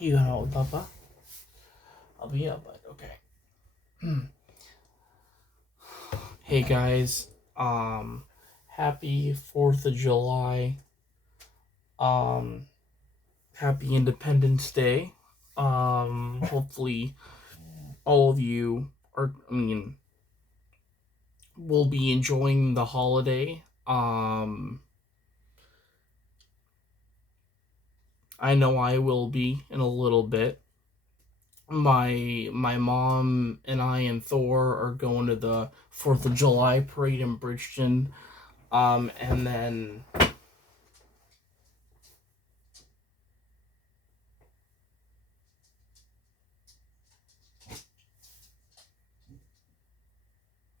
You gonna hold Papa? I'll be up, but okay. Hey guys, happy 4th of July. Um, happy Independence Day. Hopefully all of you will be enjoying the holiday. I know I will be in a little bit. My mom and I and Thor are going to the 4th of July parade in Bridgeton. And then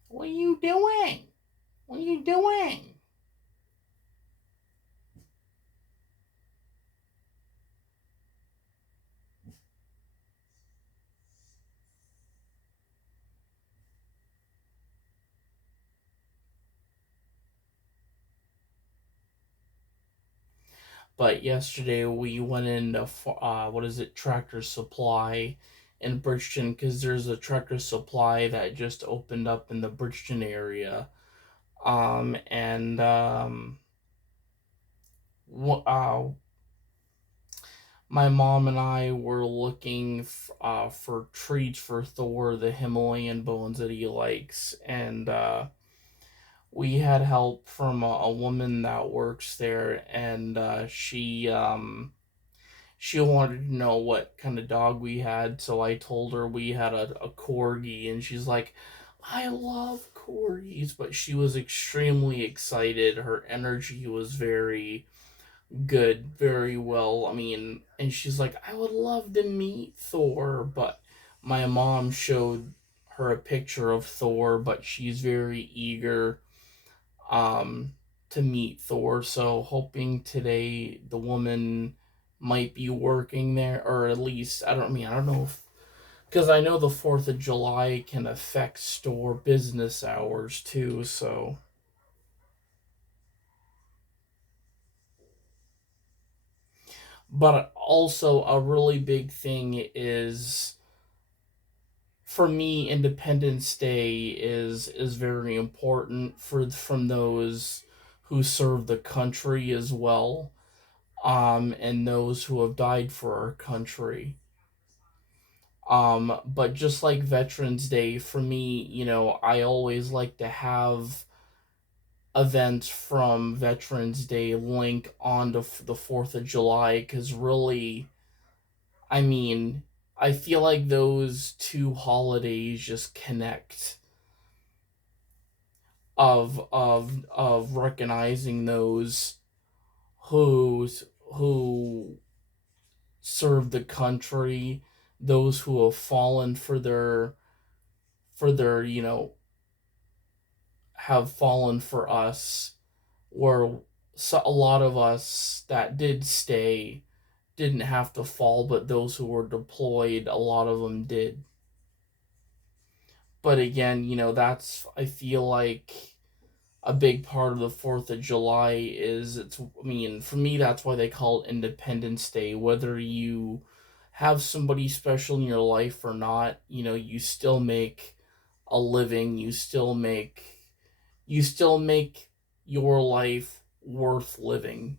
what are you doing? What are you doing? But yesterday we went into what is it, Tractor Supply in Bridgeton, because there's a Tractor Supply that just opened up in the Bridgeton area. And my mom and I were looking for treats for Thor, the Himalayan bones that he likes, and we had help from a woman that works there, and she wanted to know what kind of dog we had, so I told her we had a corgi, and she's like, I love corgis, but she was extremely excited. Her energy was very good, very well. And she's like, I would love to meet Thor, but my mom showed her a picture of Thor, but she's very eager um to meet Thor. So hoping today the woman might be working there, or at least I don't know if, because I know the 4th of July can affect store business hours too. So, but also a really big thing is, for me, Independence Day is very important for from those who serve the country as well, and those who have died for our country. But just like Veterans Day, for me, I always like to have events from Veterans Day link onto the 4th of July, because really, I mean, I feel like those two holidays just connect, of recognizing those who's who serve the country, those who have fallen for their have fallen for us, where a lot of us that did stay didn't have to fall, but those who were deployed, a lot of them did. But again, that's, I feel like, a big part of the 4th of July is, for me, that's why they call it Independence Day. Whether you have somebody special in your life or not, you still make a living, you still make your life worth living.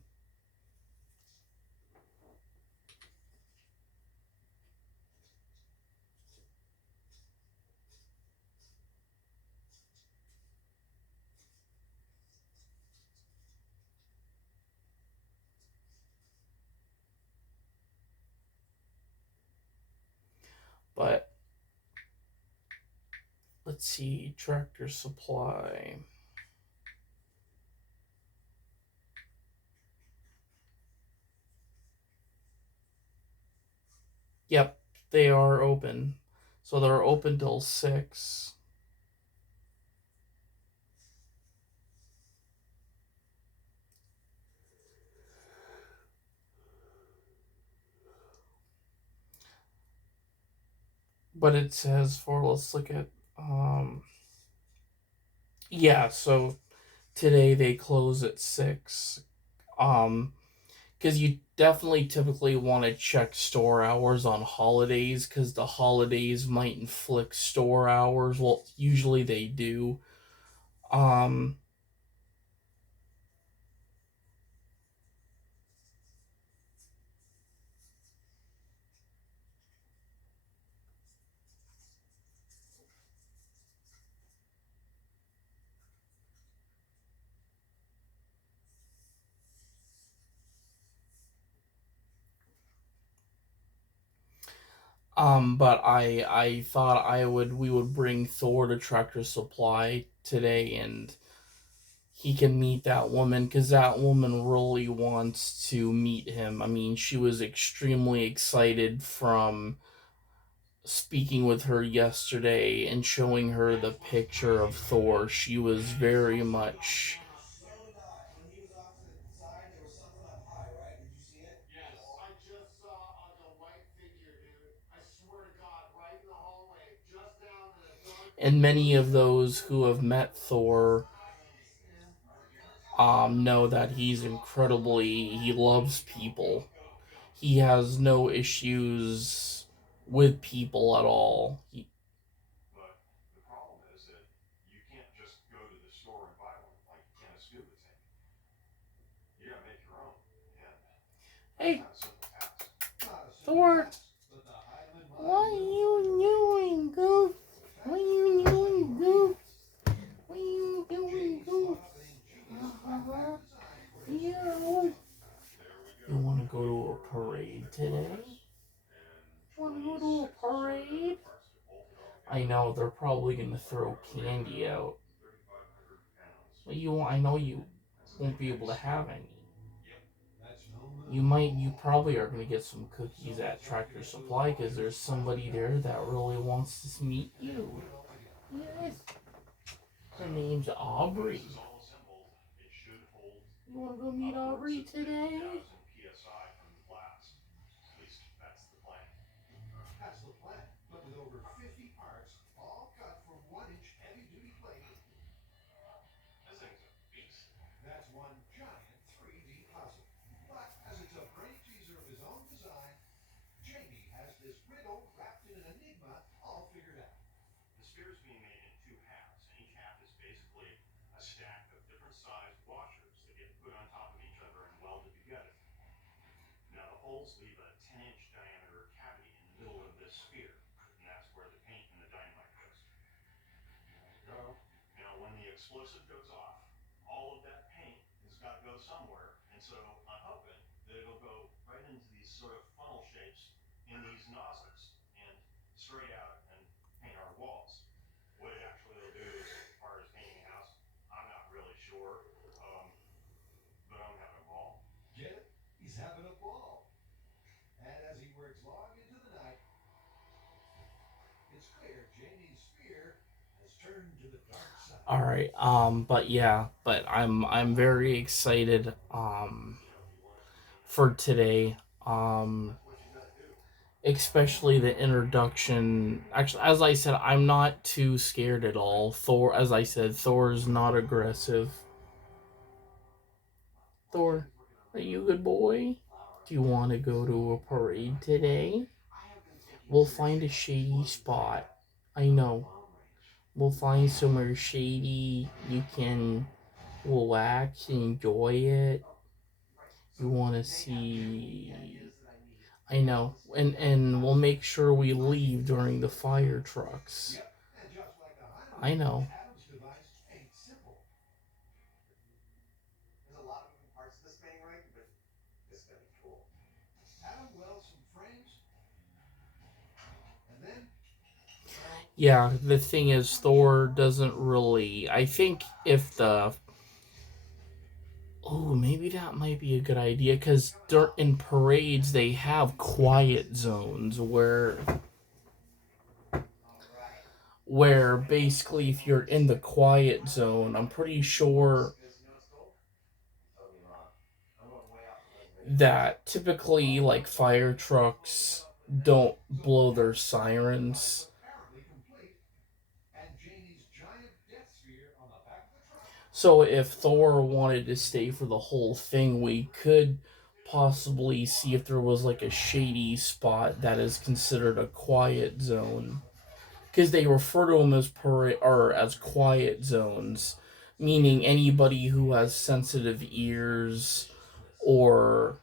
But let's see, Tractor Supply. Yep, they are open. So they're open till 6. But it says for, let's look at, yeah, so today they close at 6. Because you definitely typically want to check store hours on holidays because the holidays might inflict store hours. Well, usually they do. Um, but I thought I would we would bring Thor to Tractor Supply today and he can meet that woman because that woman really wants to meet him. I mean, she was extremely excited from speaking with her yesterday and showing her the picture of Thor. She was very much. And many of those who have met Thor know that he's incredibly. He loves people. He has no issues with people at all. Hey, Thor, what are you doing, Goof? What are you doing, Goof? What are you doing, Goof? Uh-huh. You. You want to go to a parade today? Want to go to a parade? I know they're probably gonna throw candy out. But I know you won't be able to have any. You probably are gonna get some cookies at Tractor Supply because there's somebody there that really wants to meet you. Yes. Her name's Aubrey. You wanna go meet Aubrey today? All right. But yeah, but I'm very excited for today. Um Especially the introduction. Actually, as I said, I'm not too scared at all. Thor, as I said, Thor's not aggressive. Thor, are you a good boy? Do you want to go to a parade today? We'll find a shady spot. I know. We'll find somewhere shady you can relax and enjoy it. You want to see. I know. And we'll make sure we leave during the fire trucks. I know. Yeah, the thing is, Thor doesn't really. I think if the. Oh, maybe that might be a good idea because in parades they have quiet zones where basically if you're in the quiet zone, I'm pretty sure that typically like fire trucks don't blow their sirens. So if Thor wanted to stay for the whole thing, we could possibly see if there was like a shady spot that is considered a quiet zone, because they refer to them as or as quiet zones, meaning anybody who has sensitive ears or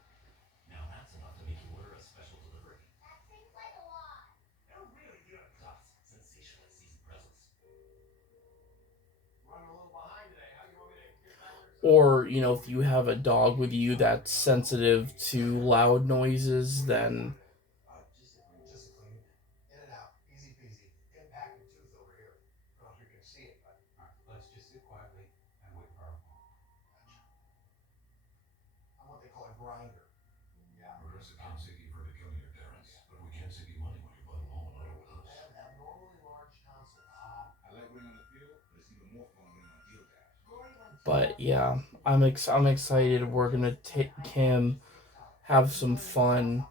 if you have a dog with you that's sensitive to loud noises, then but yeah, I'm excited. We're gonna take him, have some fun.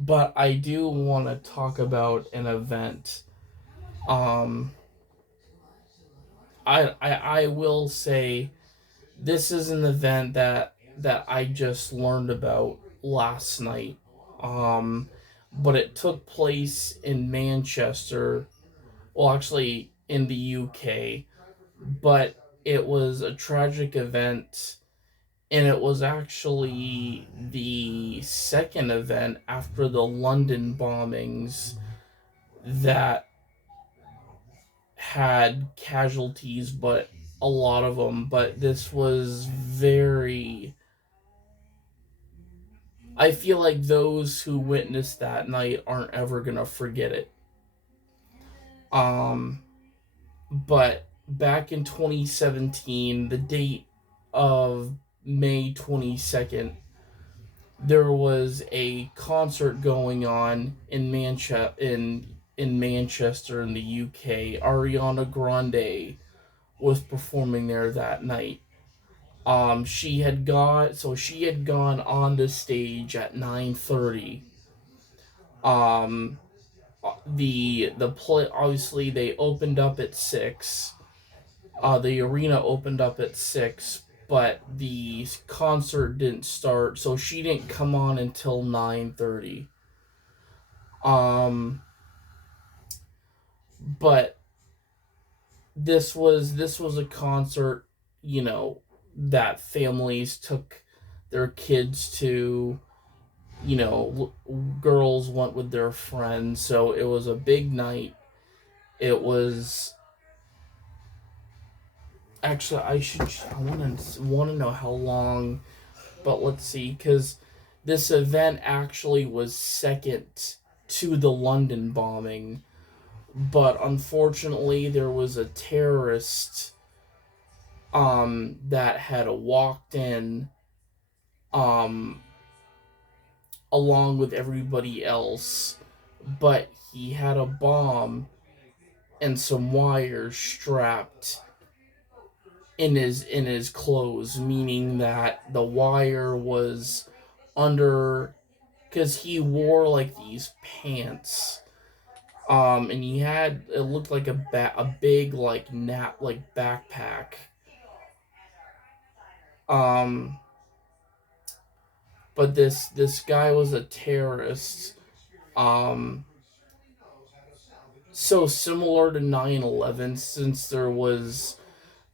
But I do want to talk about an event. Um, I will say this is an event that I just learned about last night. Um, but it took place in Manchester. Well, actually, in the UK. But it was a tragic event, and it was actually the second event after the London bombings that had casualties, but a lot of them. But this was very. I feel like those who witnessed that night aren't ever gonna forget it. Um, but back in 2017, the date of May 22nd, there was a concert going on in Manchester in the UK. Ariana Grande was performing there that night. She had gone on the stage at 9:30. Um, the play, obviously they opened up at 6. The arena opened up at 6, but the concert didn't start, so she didn't come on until 9:30. Um, but this was a concert, that families took their kids to. Girls went with their friends, so it was a big night. It was actually I want to know how long, but let's see, because this event actually was second to the London bombing, but unfortunately there was a terrorist that had walked in um along with everybody else, but he had a bomb and some wires strapped in his clothes, meaning that the wire was under, because he wore like these pants, and he had, it looked like a big like backpack, um but this guy was a terrorist, um so similar to 9/11, since there was,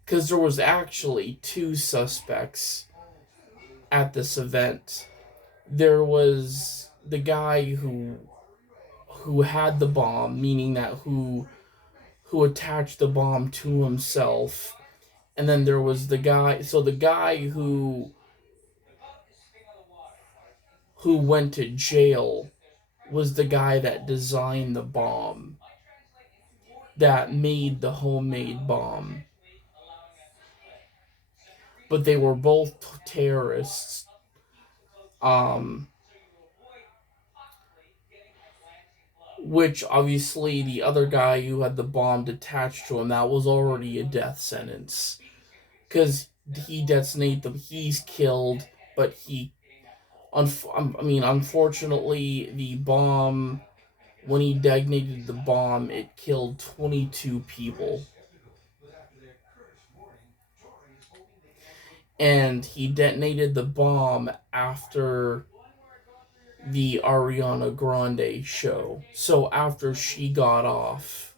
because there was actually two suspects at this event. There was the guy who had the bomb, meaning that who attached the bomb to himself, and then there was the guy. So the guy who went to jail was the guy that designed the bomb, that made the homemade bomb. But they were both terrorists. Um, which obviously the other guy who had the bomb attached to him, that was already a death sentence, because he detonated them. He's killed, but he, unfortunately, the bomb When he detonated the bomb, it killed 22 people. And he detonated the bomb after the Ariana Grande show. So after she got off.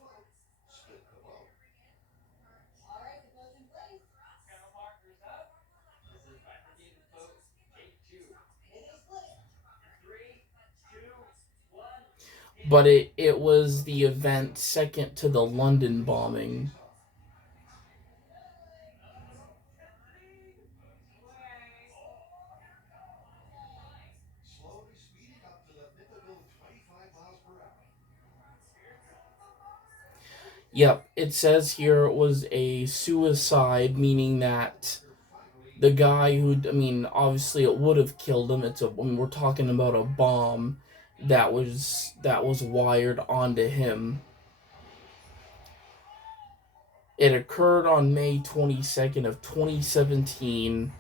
But it was the event second to the London bombing. Yep, it says here it was a suicide, meaning that the guy who, I mean, obviously it would have killed him. When we're talking about a bomb that was wired onto him. It occurred on May 22nd of 2017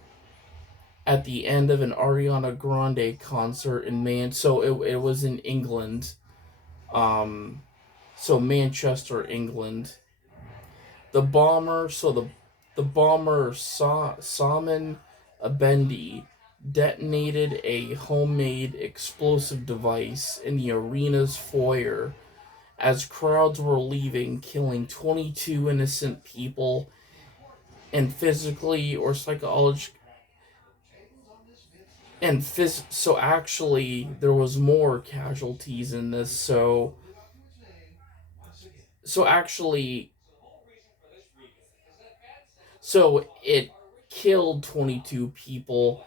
at the end of an Ariana Grande concert in So it was in England. Um, so Manchester, England. The bomber, the bomber Salman Abendi detonated a homemade explosive device in the arena's foyer as crowds were leaving, killing 22 innocent people and physically or psychologically. So actually there was more casualties in this. So actually so it killed 22 people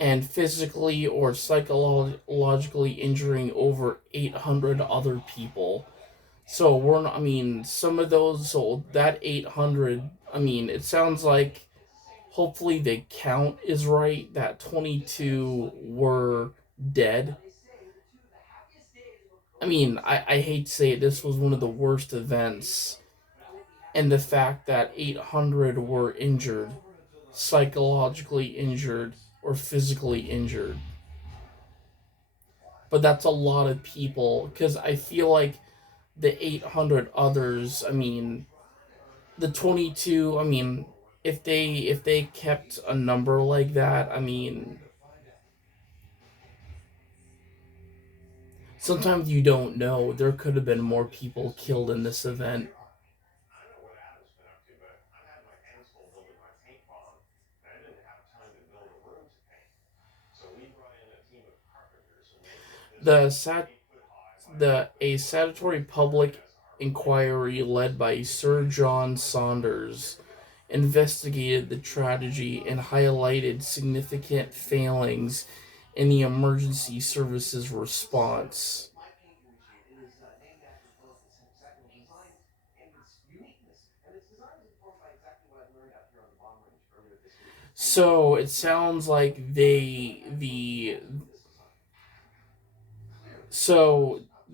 and physically or psychologically injuring over 800 other people. So we're not, I mean, some of those, so that 800, I mean, it sounds like hopefully the count is right, that 22 were dead. I mean, I hate to say it, this was one of the worst events. And the fact that 800 were injured, psychologically injured, or physically injured. But that's a lot of people because I feel like the 800 others, I mean, the 22, I mean, if they kept a number like that, I mean, sometimes you don't know. There could have been more people killed in this event. The sat the a statutory public inquiry led by Sir John Saunders investigated the tragedy and highlighted significant failings in the emergency services response. So it sounds like the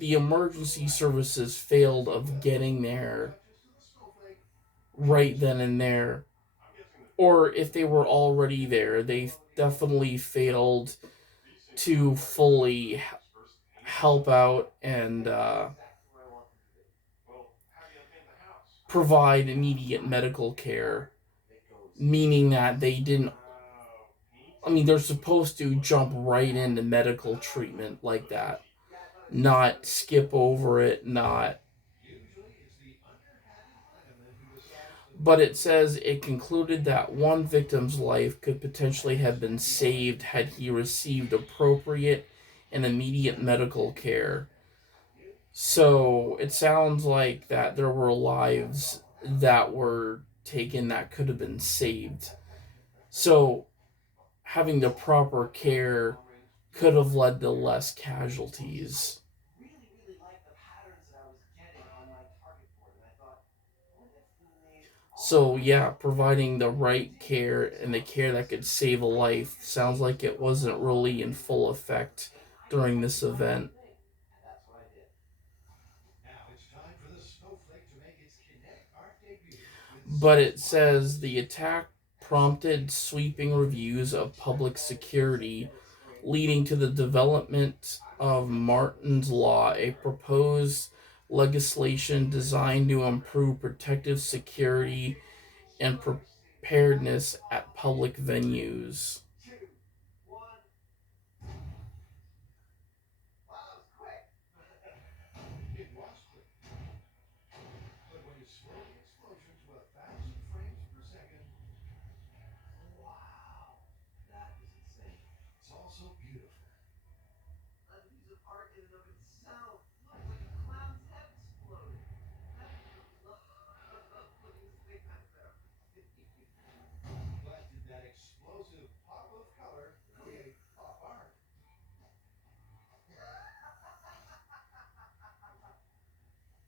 emergency services failed of getting there right then and there, or if they were already there, they definitely failed to fully help out and provide immediate medical care, meaning that they didn't. I mean, they're supposed to jump right into medical treatment like that, not skip over it, not. But it says it concluded that one victim's life could potentially have been saved had he received appropriate and immediate medical care. So it sounds like that there were lives that were taken that could have been saved. So having the proper care could have led to less casualties. So yeah, providing the right care and the care that could save a life sounds like it wasn't really in full effect during this event. But it says the attack prompted sweeping reviews of public security, leading to the development of Martin's Law, a proposed legislation designed to improve protective security and preparedness at public venues. It was quick, but when you slow the explosion to 1,000 frames per second, Wow, that is insane. it's also beautiful. A piece of art in and of itself. Look, like a clown's head exploded. That is the loveliest thing I've ever seen. But did that explosive pop of color create pop art?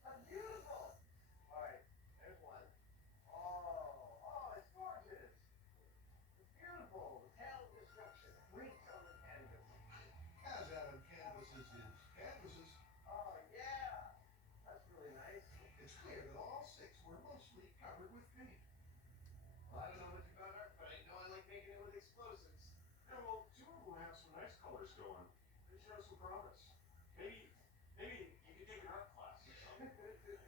That's beautiful. All right, there's one. It's gorgeous. It's beautiful. The tail of destruction freaks on the canvas. As Adam canvases his canvases, Oh yeah, that's really nice. it's clear that all six were mostly covered with paint. Well, I don't know much about art, but I know I like making it with explosives. Yeah, well, two of them have some nice colors going. They show some promise. Maybe you could take an art class or something. I'm very pleased.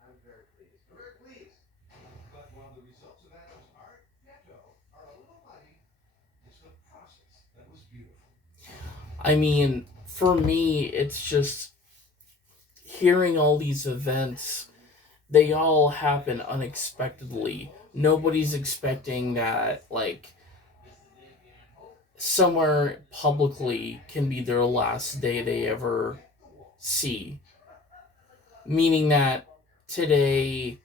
I'm very pleased. But while the results of Adam's art ghetto are a little muddy, it's the process that was beautiful. I mean, for me, it's just hearing all these events, they all happen unexpectedly. Nobody's expecting that, like, somewhere publicly can be their last day they ever see. Meaning that today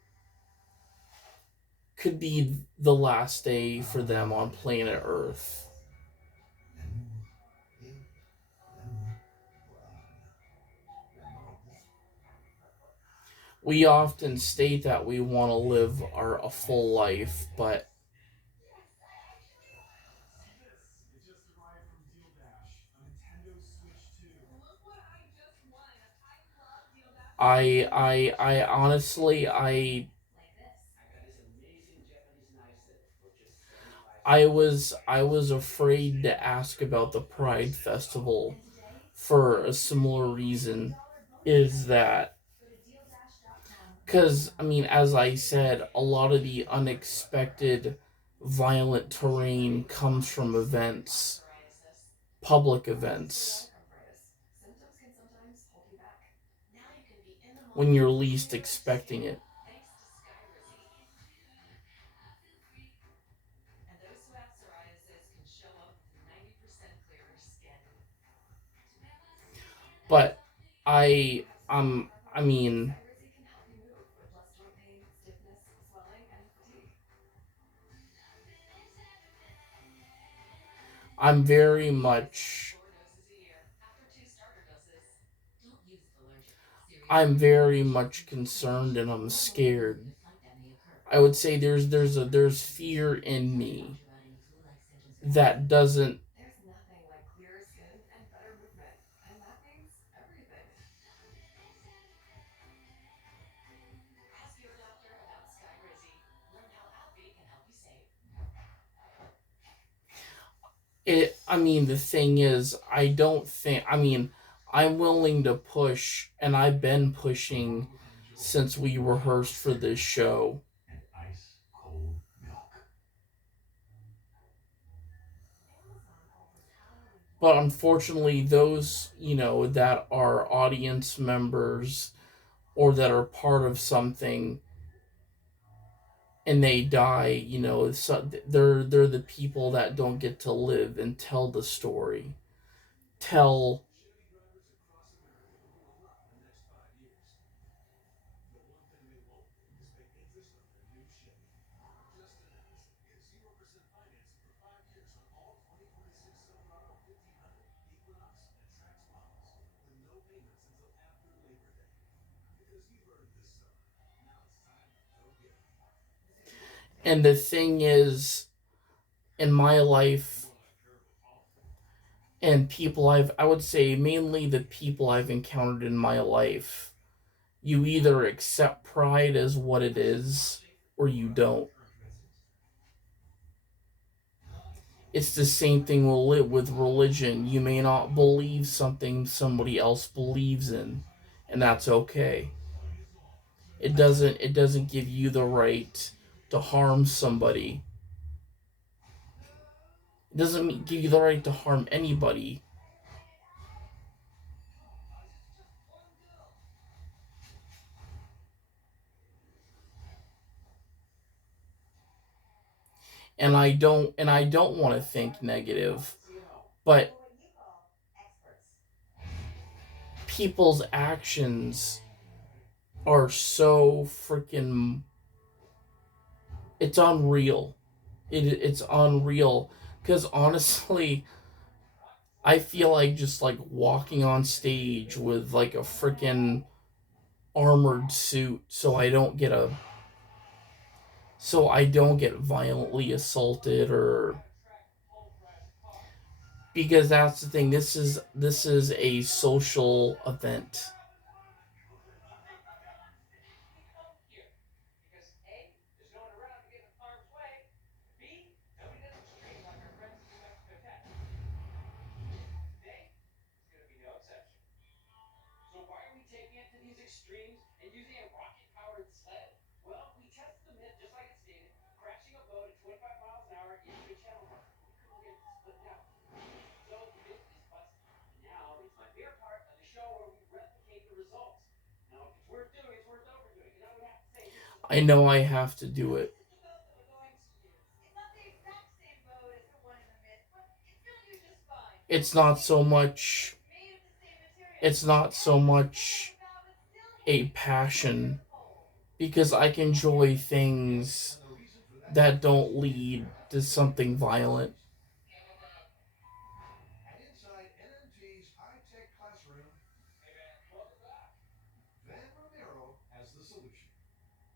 could be the last day for them on planet Earth. We often state that we want to live a full life, but This it just arrived from Deal Dash, a Nintendo Switch 2. Look what I just won. I love Deal Dash. I honestly, Like this. I got this amazing Japanese knife set for just 75 cents. I was afraid to ask about the Pride Festival And today, for a similar reason. Is that go to dealdash.com. because, I mean, as I said, a lot of the unexpected violent terrain comes from events, Psoriasis. public Psoriatic events, arthritis. Symptoms can sometimes hold you back. Now you can be in the when moment you're with least clearer expecting skin it. thanks to Skyrizi. And those who have psoriasis can show up with 90% clearer skin. But If I, you have psoriatic I arthritis, mean, Skyrizi can help you move with less joint pain, stiffness, swelling, and fatigue. I'm very Take much, 4 doses a year after 2 starter doses. Don't use if allergic. Serious I'm skin very irritation, much concerned inflammation, and I'm or bloating scared. that may occur. I would say there's fear in Have you me talked about any flu-like symptoms with anyone? that doesn't. There's nothing like clearer skin and better movement, and that means everything. Ask your doctor about Skyrizi. Learn how AbbVie can help you save. I mean, the thing is, I don't think. I mean, I'm willing to push, and I've been pushing since we rehearsed for this show. And ice cold milk. Amazon offers Halloween But gifts unfortunately, those, that are audience members or that are part of something and they die, so they're the people that don't get to live and tell the story. Tell Chevy drivers across America will lose a lot in the next 5 years. The one thing they won't do is pay interest on their new Chevy. Just announced. Get 0% financing for 5 years on all 2026 Silverado 1500, Equinox, and Trax models, with no payments until after Labor Day. Because you've earned this summer. Now it's time to go get it. and the thing is, in my life and people I would say mainly the people I've encountered in my life, you either accept pride as what it is or you don't. It's the same thing with religion. You may not believe something somebody else believes in, and that's okay. It doesn't give you the right to harm somebody. It doesn't give you the right to harm anybody. And I don't want to think negative, but people's actions are so freaking, it's unreal. It's unreal cuz honestly, I feel like just like walking on stage with like a freaking armored suit so I don't get violently assaulted, or because that's the thing, this is a social event. Because A, there's no one around to get in harm's way. B, nobody does extreme like our friends in New Mexico, Texas. Today is going to be no exception. So why are we taking it to these extremes and using a rocket-powered sled? Well, we tested the myth just like it stated, crashing a boat at 25 miles an hour into a channel mark. We couldn't get it to split down. So the myth is busted. Now it's my favorite part of the show where we replicate the results. Now, if it's worth doing, it's worth overdoing. And I would have to say this is I know I have to do Now, it. this is the boat that we're going to use. It's not the exact same boat as the one in the myth, but it's going to do just fine. It's not so much It's made of the same material. it's not It has so the same much motor valve. It still a hits center passion, pole. because I can enjoy things And the reason for that that difference don't is lead to drafted something in violent. pieces. And inside NMT's high-tech classroom, Hey man, welcome back. Van Romero has the solution.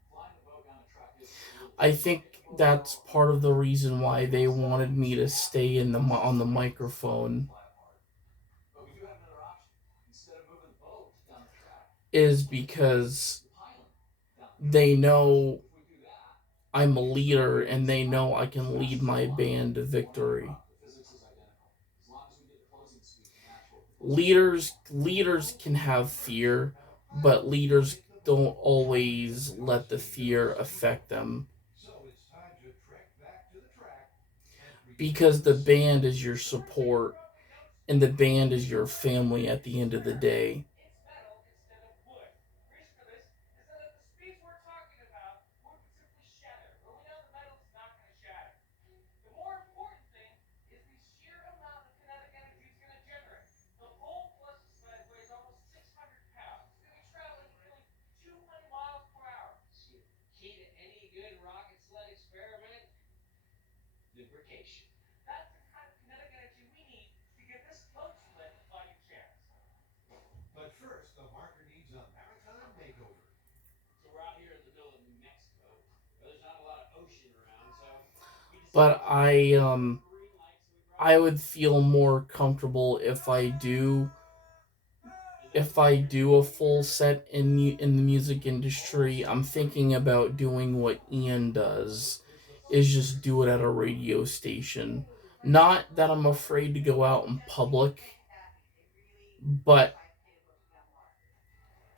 Flying the boat down the track is a little I tricky. think Get the boat that's rolling part first. of the reason Once why the they boat's settled, wanted me to snap the stay handle to on the assist the boat from microphone, fly apart. But we do have another option. Instead of moving the boat down the track, is we can move because the piling down the track. they know If we do that, I'm a the extreme leader, rate and gets they know higher I as can fast lead as my the line. band to Won't have a victory. problem. The physics is identical. As long as we get the closing speed to match what the closing speed is. Leaders can have fear, but leaders don't always let the fear affect them, So it's time to trek back to the track and because prepare the to spin. band is your support, and the band is your family at the end of the day. It's metal instead of wood. The reason for this is that at the speeds we're talking about, wood would simply shatter. Well, we know the metal is not going to shatter. The more important thing is the sheer amount of kinetic energy it's going to generate. The whole plus the sled weighs almost 600 pounds. It's going to be traveling at nearly 200 miles per hour. See, the key to any good rocket sled experiment? Lubrication. That's the kind of kinetic energy we need to give this float sled a fighting chance. But first, the marker needs a maritime makeover. So we're out here in the middle of New Mexico, where there's not a lot of ocean around, so we decided But to stop I for um a green light, so we brought I in would feel more comfortable if I do a full set in the music industry. I'm thinking about doing what Ian does, is just do it at a radio station. Not that I'm afraid to go out in public, but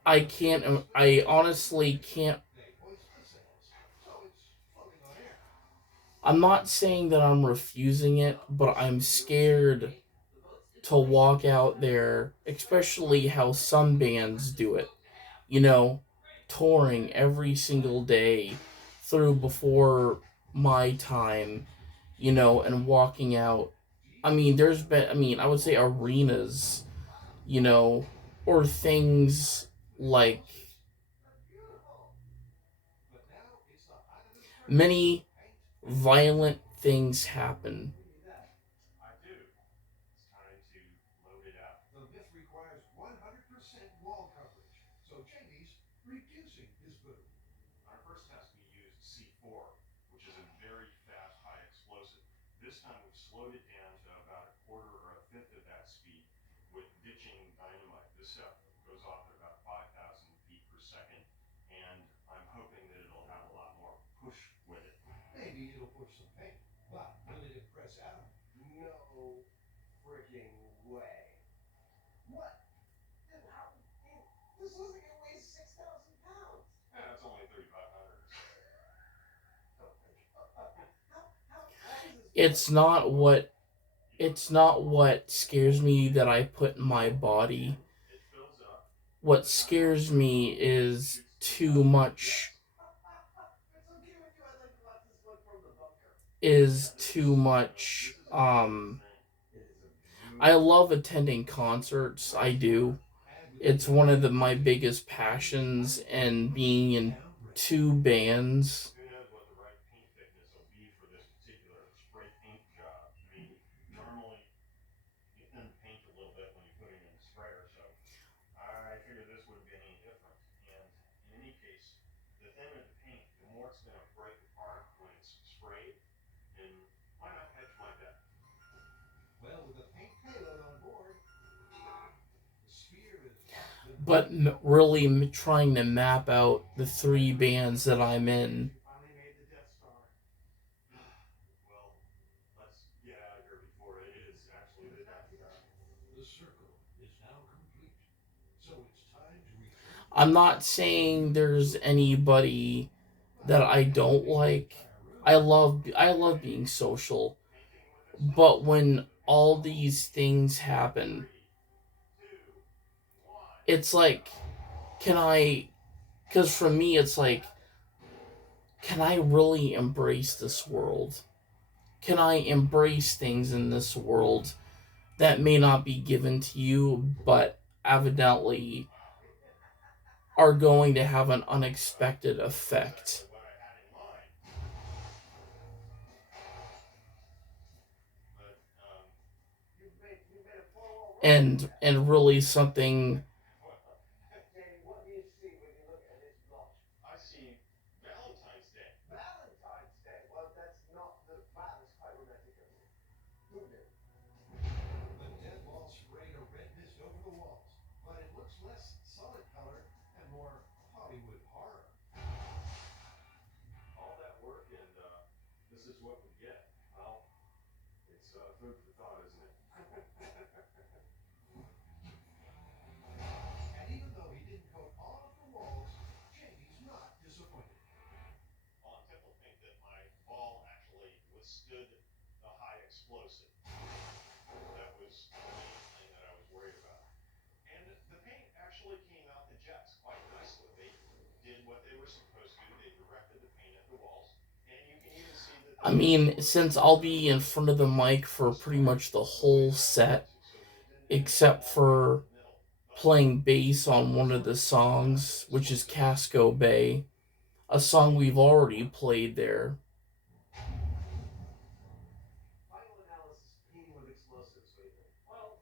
I honestly can't. They hoist the sails, so it's floating on air. I'm not saying that I'm refusing it, but I'm scared to walk out there, especially how some bands do it. You know, touring every single day through before my time, and walking out. I would say arenas, you know, or things like They're beautiful. But now it's the height of the start line many for paint and violent finishing. things happen. You need that. I do. It's time to load it up. The myth requires 100% wall coverage, so JD's reducing his boom. On our first test, we used C4, which is a very fast, high explosive. This time we've slowed it down to about a quarter or a fifth of that speed with ditching dynamite. This stuff goes off at about 5,000 feet per second, and I'm hoping that it'll have a lot more push with it. Maybe it'll push some paint, but will it impress Adam? it's not what it's not what scares me that I put in my body. It fills up. What scares me is too much It's okay with you. I'd like to watch this one from the bunker. is Yeah, too much this is the thing. It is a I beautiful. love attending concerts. I do. It's one of my biggest passions, and being in two bands. Who knows what the right paint thickness will be for this particular spray paint job? I mean, normally you thin paint a little bit when you put it in the sprayer, so I figured this wouldn't be any different. And in any case, the thinner the paint, the more it's going to break apart when it's sprayed. And why not hedge my bet? Well, with the paint payload on board, the sphere is locked in. But really trying to map out the three bands that I'm in. You finally made the Death Star. Well, let's get out of here before it is actually the Death Star. The circle is now complete. So it's time to return I'm not saying there's anybody that I don't like. I love being social, Painting with a but saucer. when Makes all all these things happen, 3, 2, 1. it's like, can I? Because for me, it's like, can I really embrace this world? Can I embrace things in this world that may not be given to you, but evidently are going to have an unexpected effect? Exactly what I had in mind. But You've made a full roll. And really something. well, Danny, what do you see when you look at his blush? I see Valentine's Day. Valentine's Day. Well, that's not the. Wow, that's quite romantic of you. Who knew? The dead ball sprayed a red mist over the walls, but it looks less solid color and more Hollywood horror. All that work and this is what we get. Well, it's food for thought, isn't it? And even though he didn't coat all of the walls, Jamie's not disappointed. Well, I'm tickled pink that my ball actually withstood the high explosive. That was the main thing that I was worried about. And the paint actually came out the jets quite nicely. They did what they were supposed to. They directed the paint at the walls. And you can even see that I mean, since I'll be in front of the mic for pretty much the whole set, except for playing bass on one of the songs, which is Casco Bay, a song we've already played there. Final analysis of painting with explosives. What do you think? Well,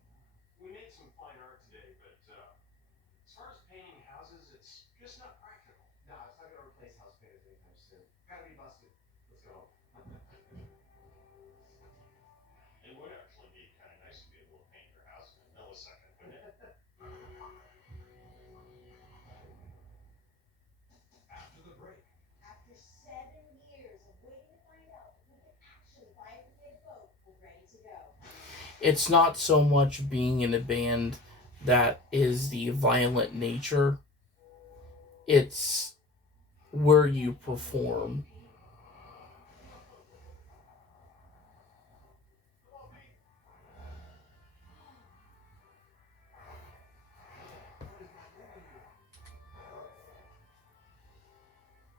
we made some fine art today, but as far as painting houses, it's just not practical. No, it's not gonna replace house painters anytime soon. Gotta be busted. Let's go. It would actually be kind of nice to be able to paint your house in a millisecond, wouldn't it? After the break, After 7 years of waiting to find out if we can actually buy a big boat, we're ready to go. It's not so much being in a band that is the violent nature, it's where you perform.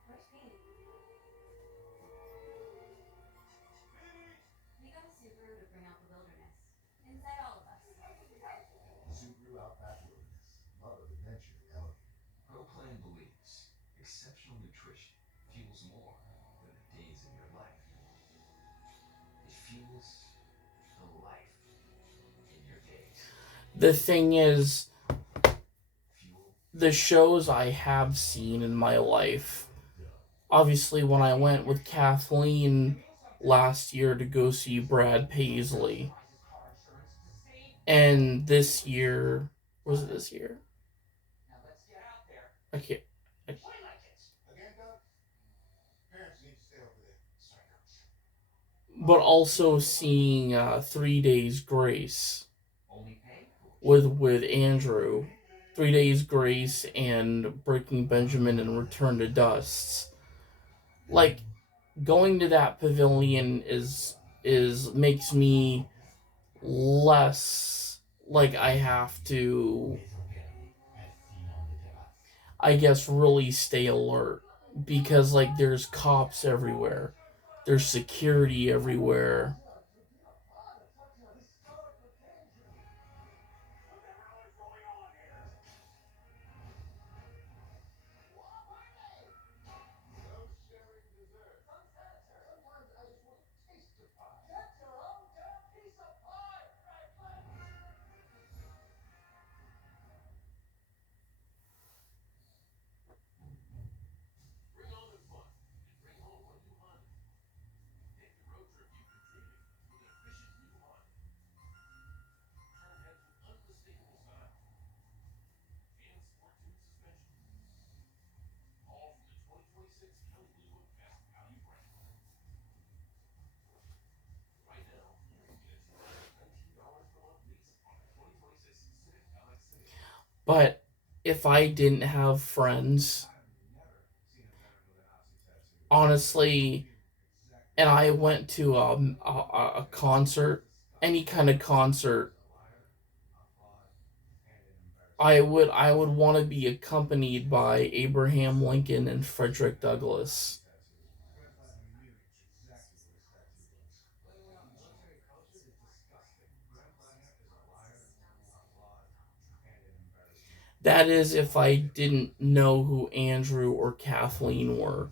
Where's Pete? We got a Subaru to bring out the wilderness. Inside all of us. Subaru Outback Wilderness. Love of adventure, elegant. ProPlan believes exceptional nutrition fuels more than the days of your life. It fuels the life in your days. The thing is, Fuel the shows I have seen in my life, obviously, when I went with Kathleen last year to go see Brad Paisley, and this year, was it this year? Now let's get out there. I can't. Play like it. Again, Doug? Parents need to stay over there. Sorry, coach. But also seeing 3 Days Grace only pay with Andrew, 3 Days Grace and Breaking Benjamin and Return to Dust. Like, going to that pavilion is makes me less like I have to, I guess, really stay alert, because like there's cops everywhere, there's security everywhere. No sharing dessert. Sometimes I just want to taste the pie. Get your own damn piece of pie, Franklin! Bring on the fun and bring home a new Honda. Take the road trip you've been dreaming with an efficient new Honda. Turn heads with unmistakable style and sport tune suspension. All from the 2026 Kelley Blue Book Best Value brand. Right now, you can get a $219 per month lease on a 2026 Civic LX Civic. But if I didn't have friends, honestly, and I went to a concert, any kind of concert, I would want to be accompanied by Abraham Lincoln and Frederick Douglass. That is if I didn't know who Andrew or Kathleen were.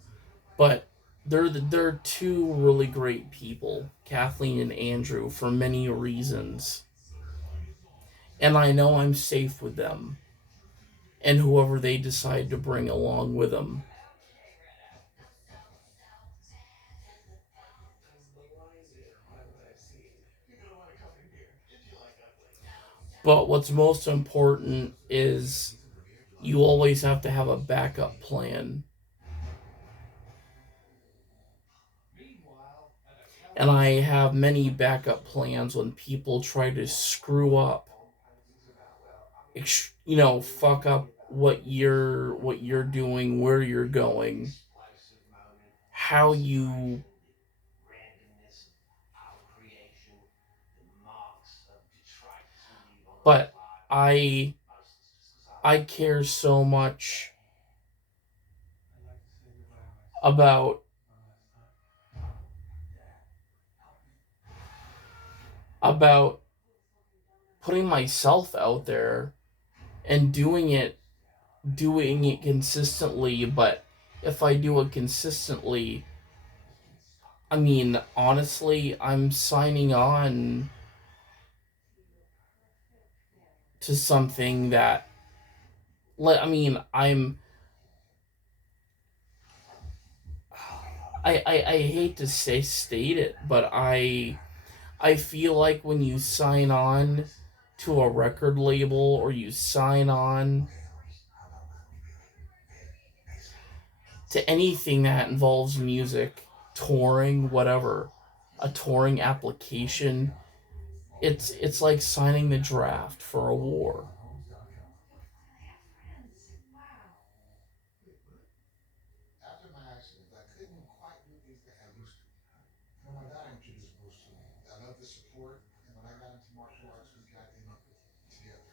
But they're two really great people, Kathleen and Andrew, for many reasons. And I know I'm safe with them and whoever they decide to bring along with them. But what's most important is you always have to have a backup plan. And I have many backup plans when people try to screw up, fuck up what you're doing, where you're going, how you. But I I care so much about about putting myself out there and doing it consistently. But if I do it consistently, I mean, honestly, I'm signing on to something that, I mean, I hate to say state it, but I feel like when you sign on to a record label, or you sign on to anything that involves music, touring, whatever, a touring application, it's like signing the draft for a war. After my accident, I couldn't quite do things that I used to. My dad introduced Bruce to me. I loved the support, and when I got into martial arts, we got in it together.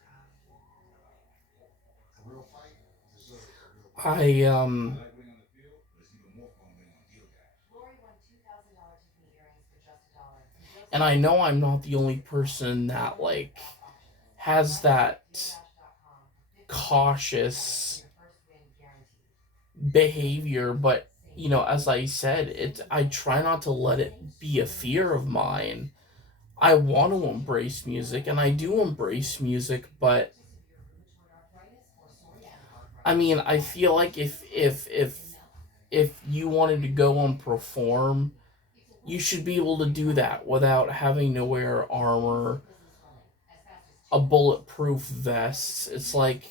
A real fight deserves a real fight. I I like winning on the field, but it's even more fun winning on deal dash. Lori won $2,000 Tiffany earrings for just a dollar. And I know I'm not the only person that like has that cautious behavior, but as I said, I try not to let it be a fear of mine. I want to embrace music, and I do embrace music, but I mean, I feel like if you wanted to go and perform, you should be able to do that without having to wear armor, a bulletproof vest. It's like,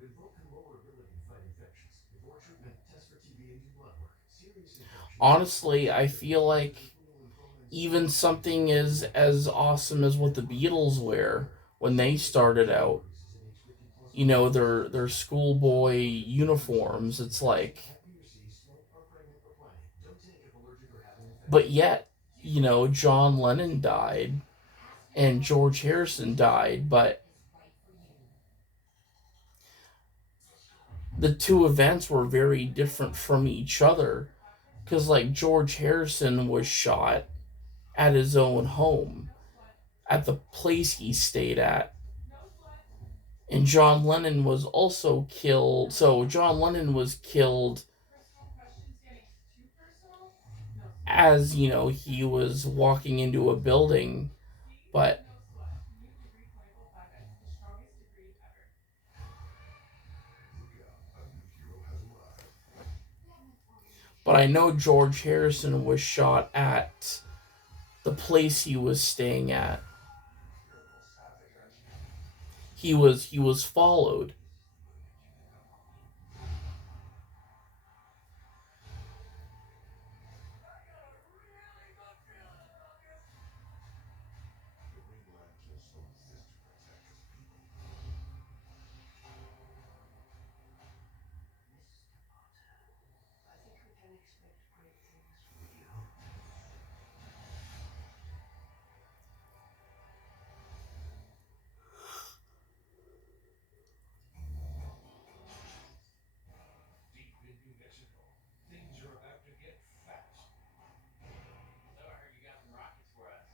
With Vogue can lower ability to fight infections. Before treatment, test for TB and do blood work. Serious infections. honestly, I feel like even something as awesome as what the Beatles wear when they started out, their schoolboy uniforms. It's like But yet, John Lennon died and George Harrison died, but the two events were very different from each other. Because, like, George Harrison was shot at his own home, at the place he stayed at. And John Lennon was also killed. So, John Lennon was killed as, he was walking into a building. But I know George Harrison was shot at the place he was staying at. He was followed. The Green Lanterns don't exist to protect us people. Mr. Potter, I think we can expect great things from you. Deep in New Mexico, things are about to get fast. So I heard you got some rockets for us.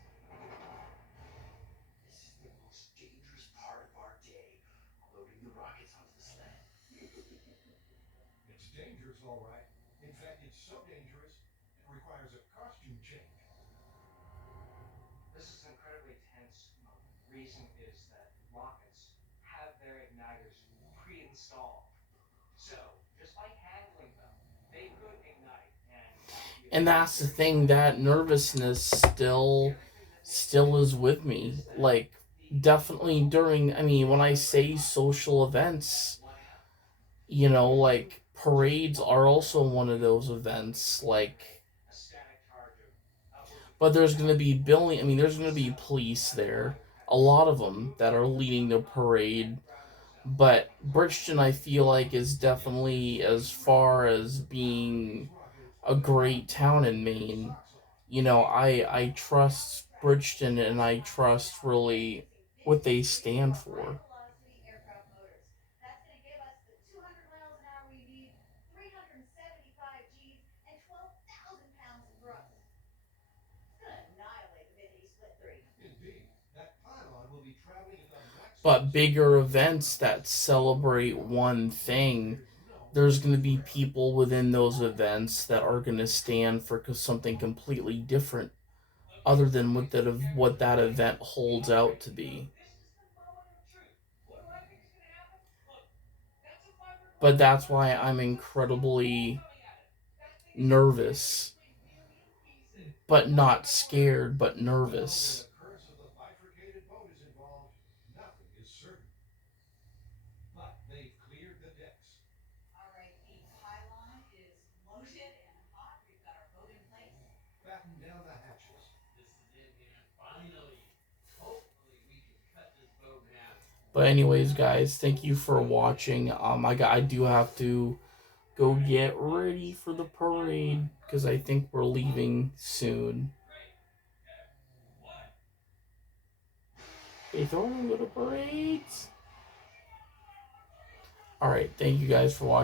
This is the most dangerous part of our day, loading the rockets onto the sled. It's dangerous, all right. In fact, it's so dangerous, it requires a costume change. This is an incredibly tense moment. Reason is that rockets have their igniters pre-installed. So, just by handling them, they could ignite And that's the thing, that nervousness still is with me. Like, definitely during, when I say social events, like, parades are also one of those events. Like, but there's going to be there's going to be police there, a lot of them that are leading the parade. But Bridgeton, I feel like, is definitely, as far as being a great town in Maine, I trust Bridgeton, and I trust really what they stand for. That's going to give us the 200 miles an hour we need, 375 Gs, and 12,000 pounds of thrust. It's going to annihilate the Mid-East Split 3. Indeed, that pylon will be traveling at the maximum. But bigger events that celebrate one thing, there's going to be people within those events that are going to stand for something completely different, other than what that event holds out to be. But that's why I'm incredibly nervous, but not scared, but nervous. The curse of the bifurcated boat is involved. Nothing is certain. But they've cleared the decks. All right, the pylon is loaded and hot. We've got our boat in place. Batten down the hatches. This is it, man. Finally. Hopefully we can cut this boat in half. But anyways, guys, thank you for watching. I do have to go get ready for the parade because I think we're leaving soon. Hey, Thor, go to parades. All right, thank you guys for watching.